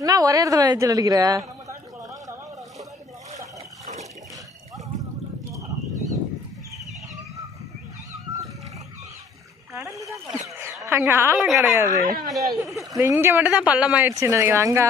என்ன ஒரே இடத்துல நீச்சல் அடிக்கிற அங்க ஆழம் கிடையாது இங்க மட்டும் தான் பள்ளம் ஆயிடுச்சு நினைக்கிறேன் அங்க